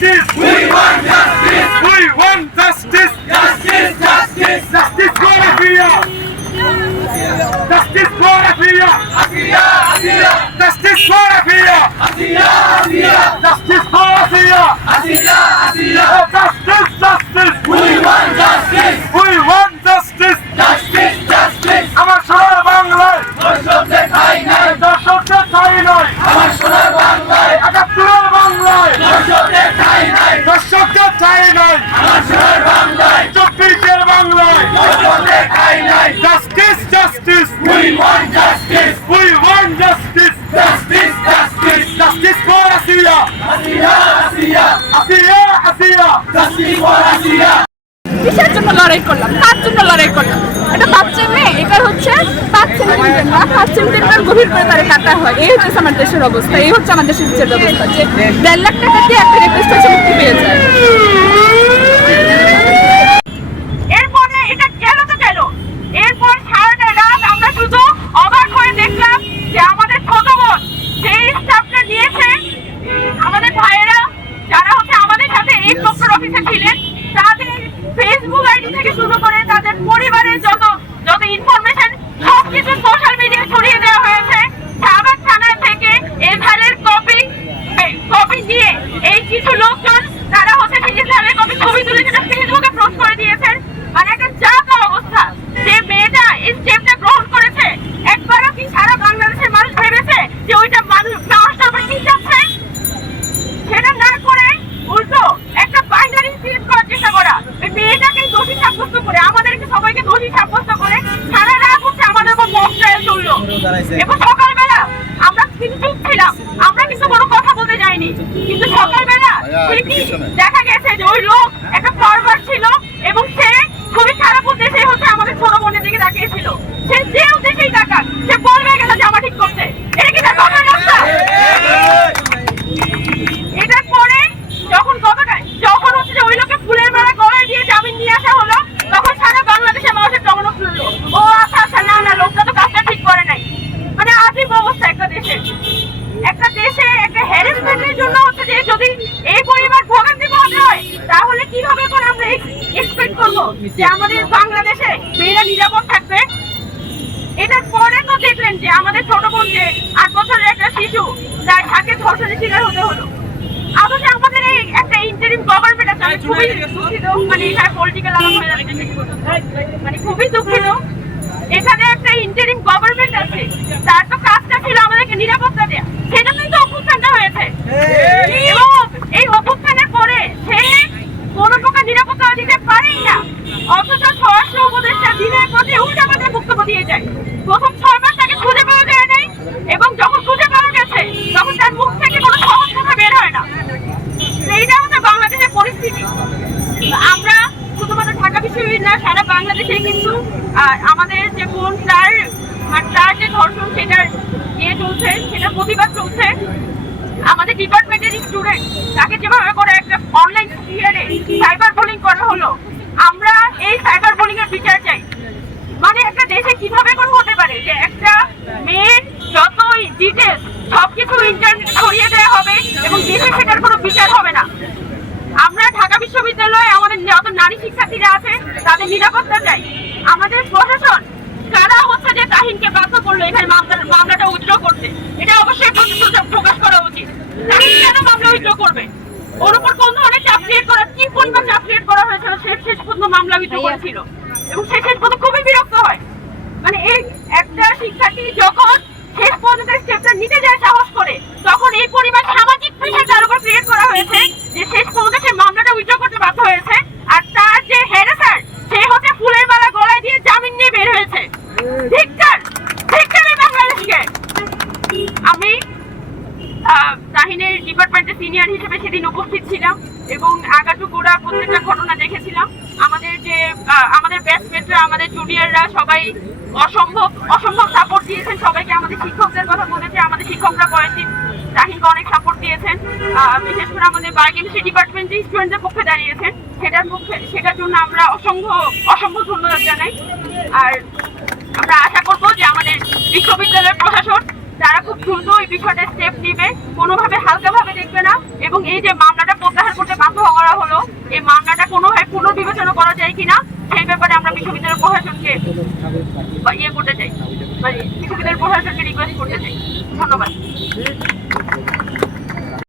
justice. We want justice. We want justice. Justice, justice. Justice for Afia. Justice for Afia. Afia, Afia. Justice for Afia. Afia. গভীর করে তারা কাটা হয়। এই হচ্ছে আমার দেশের অবস্থা এই হচ্ছে আমার দেশের বিচার ব্যবস্থা। যে দেড় লাখ টাকা দিয়ে একটা রেপিস্ট হচ্ছে মুক্তি পেয়ে যায়। এরপরে এটা গেল তো গেল? এরপর সারাটা রাত আমরা শুধু অবাক দেখলাম যে আমাদের ছোট বোন যে স্টাফটা নিয়েছে আমাদের ভাইয়েরা যারা হচ্ছে আমাদের সাথে এই প্রক্টর অফিসে ছিলেন তাদের ফেসবুক আইডি থেকে শুরু করে তাদের পরিবারের যত ইনফরমেশন সবকিছু সোশ্যাল মিডিয়ায় ছড়িয়ে দেওয়া হয়েছে শাহবাগ থানা থেকে এধারের কপি কপি দিয়ে এই কিছু লোকজন তারা হচ্ছে ফিজিক্যালের কপি ছবি তুলে সেটা ফেসবুকে পোস্ট করে দিয়েছেন মানে একটা জাতা অবস্থা যে মেয়েটা এই স্টেপটা গ্রহণ করেছে একবারও কি সারা বাংলাদেশের মানুষ ভেবেছে যে ওইটা মানুষ মানুষটা আবার কি যাচ্ছে সেটা না করে উল্টো একটা বাইনারি ক্রিয়েট করার চেষ্টা করা ওই মেয়েটাকে দোষী সাব্যস্ত করে আমাদেরকে সবাইকে দোষী সাব্যস্ত করে সারা রাত হচ্ছে আমাদের উপর মক ট্রায়াল চলল এবং সকালবেলা আমরা কিন্তু ছিলাম আমরা কিন্তু কোনো কথা বলতে যাইনি। কিন্তু সকালবেলা দেখা গেছে যে ওই লোক একটা ফরওয়ার্ড ছিল এবং সে খুবই খারাপ উদ্দেশ্যে হচ্ছে আমাদের ছোট বোনের দিকে তাকিয়েছিল সে যে উদ্দেশ্যেই তাকাক সে বলবে গেল জামা ঠিক করতে এটা কি তার কথার রাস্তা এটার পরে যখন গতটা যখন হচ্ছে যে ওই লোকে ফুলের মালা গলায় দিয়ে জামিন নিয়ে আসা হলো তখন সারা বাংলাদেশের মানুষের জগনক খুললো ও আচ্ছা আচ্ছা না না লোকটা তো কাজটা ঠিক করে নাই মানে আজীব অবস্থা একটা দেশে একটা দেশে একটা হ্যারাসমেন্টের জন্য হচ্ছে যে যদি এই পরিবার ভোগান্তি পাওয়া হয় তাহলে কীভাবে করে আমরা এক্সপেক্ট করব যে আমাদের বাংলাদেশে মেয়েরা নিরাপদ থাকবে? এটার পরে তো দেখলেন যে আমাদের ছোট বোন যে আট বছরের একটা শিশু তার হাতে ধর্ষণের শিকার হতে হলো। অথচ আমাদের এই একটা ইন্টারিম গভর্নমেন্ট আছে খুবই দুঃখিত মানে এখানে পলিটিক্যাল মানে খুবই দুঃখিত। এখানে একটা ইন্টারিম গভর্নমেন্ট আছে, তার তো কাজটা ছিল আমাদেরকে নিরাপত্তা দেয়া। সেজন্যই কিন্তু অভ্যুত্থানটা হয়েছে এবং এই অভ্যুত্থানের পরে সে কোনো প্রকার নিরাপত্তা দিতে পারেই না অথচ স্বরাষ্ট্র উপদেষ্টা দিনের প্রতি উল্টাপাল্টা বক্তব্য দিয়ে যায় প্রথম ছয় মাস তাকে খুঁজে পাওয়া যায় নাই এবং যখন খুঁজে পাওয়া গেছে তখন তার মুখ থেকে কোনো সহজ কথা বের হয় না তো এইটা আমাদের বাংলাদেশের পরিস্থিতি আমরা বিশ্ববিদ্যালয় না, সারা বাংলাদেশে কিন্তু আমাদের যে কোন তার মানে তার যে ধর্ষণ সেটার ইয়ে চলছে, সেটা প্রতিবাদ চলছে। আমাদের ডিপার্টমেন্টের স্টুডেন্ট, তাকে যেভাবে করে একটা অনলাইন ইয়ারে সাইবার বোলিং করা হলো, আমরা এই সাইবার বুলিং এর বিচার চাই। মানে একটা দেশে কীভাবে কোনো হতে পারে? যে একটা মেয়ের যতই ডিটেলস সবকিছু ইন্টারনেট ছড়িয়ে দেওয়া হবে এবং দেশে সেটার কোনো বিচার হবে না আমরা ঢাকা বিশ্ববিদ্যালয়ে আমাদের যত নারী শিক্ষার্থীরা আছে তাদের নিরাপত্তা চাই। আমাদের প্রশাসন কারা হচ্ছে যে তাহিনকে বাধ্য করল এখানে মামলা- মামলাটা উইথড্র করতে? এটা অবশ্যই প্রকাশ করা উচিত। তাহিন কেন মামলা উইথড্র করবে? ওর উপর কোন ধরনের চাপ ক্রিয়েট করা কি পরিমাণ চাপ ক্রিয়েট করা হয়েছিল সে শেষ পর্যন্ত মামলা উইথড্র করেছিল। এবং সে শেষ পর্যন্ত খুবই বিরক্ত হয়। মানে এই একটা শিক্ষার্থী যখন শেষ পর্যন্ত স্টেপটা নিতে যায় সাহস করে তখন এই পরিমাণ সামাজিক প্রেশার তার উপর ক্রিয়েট করা হয়েছে আমি তাহিনের ডিপার্টমেন্টের সিনিয়র হিসেবে সেদিন উপস্থিত ছিলাম এবং আগাটু গোড়া প্রত্যেকটা ঘটনা দেখেছিলাম। আমাদের যে আমাদের ব্যাচমেটরা আমাদের জুনিয়ররা সবাই অসম্ভব অসম্ভব সাপোর্ট দিয়েছেন। সবাইকে আমাদের শিক্ষকদের কথা বলেছে, আমাদের শিক্ষকরা কয়েকদিন তাহিনকে অনেক সাপোর্ট দিয়েছেন। বিশেষ করে আমাদের বায়োকেমিস্ট্রি ডিপার্টমেন্টে স্টুডেন্টদের পক্ষে দাঁড়িয়েছেন। সেটার পক্ষে, সেটার জন্য আমরা অসংখ্য অসংখ্য ধন্যবাদ জানাই। আর আমরা আশা করব যে আমাদের বিশ্ববিদ্যালয়ের প্রশাসন, তারা খুব দ্রুত এই বিষয়টা স্টেপ নেবে। কোনোভাবে হালকাভাবে দেখবে না। এবং এই যে মামলাটা প্রত্যাহার করতে বাধ্য করা হলো, এই মামলাটা কোনোভাবে পুনর্বিবেচনা করা যায় কিনা, সেই ব্যাপারে আমরা বিশ্ববিদ্যালয় প্রশাসনকে ইয়ে করতে চাই মানে বিশ্ববিদ্যালয় প্রশাসনকে রিকোয়েস্ট করতে চাই। ধন্যবাদ।